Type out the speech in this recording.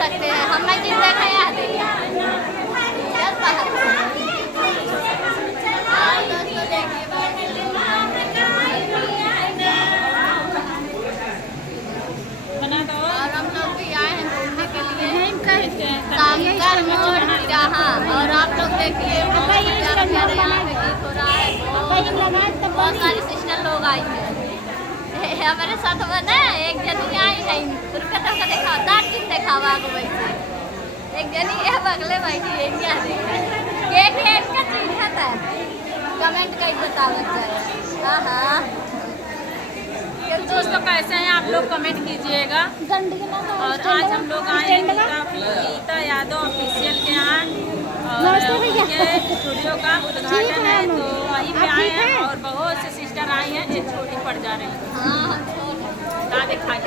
सकते हैं, हम नहीं चीज देखा याद है। और हम लोग भी आए हैं घूमने के लिए शंकर मोड़ जहाँ, और आप लोग देखिए गीत हो रहा है, बहुत सारी सिस्टर लोग आई हैं हमारे साथ में ना। एक जनी आई है रुका तो देखा दाँत किन देखावा को बैठी, एक जनी ये बगले बैठी है क्या देखे के का चीज है कमेंट कर बतावत जाए। हाँ हाँ तो दोस्तों कैसे हैं आप लोग कमेंट कीजिएगा। और आज हम लोग आए हैं गीता यादव ऑफिशियल के यहाँ और उनके स्टूडियो का उद्घाटन है, तो वहीं पे आए हैं और बहुत से सिस्टर आई हैं, एक छोटी पड़ जा रही है। हाँ दिखाई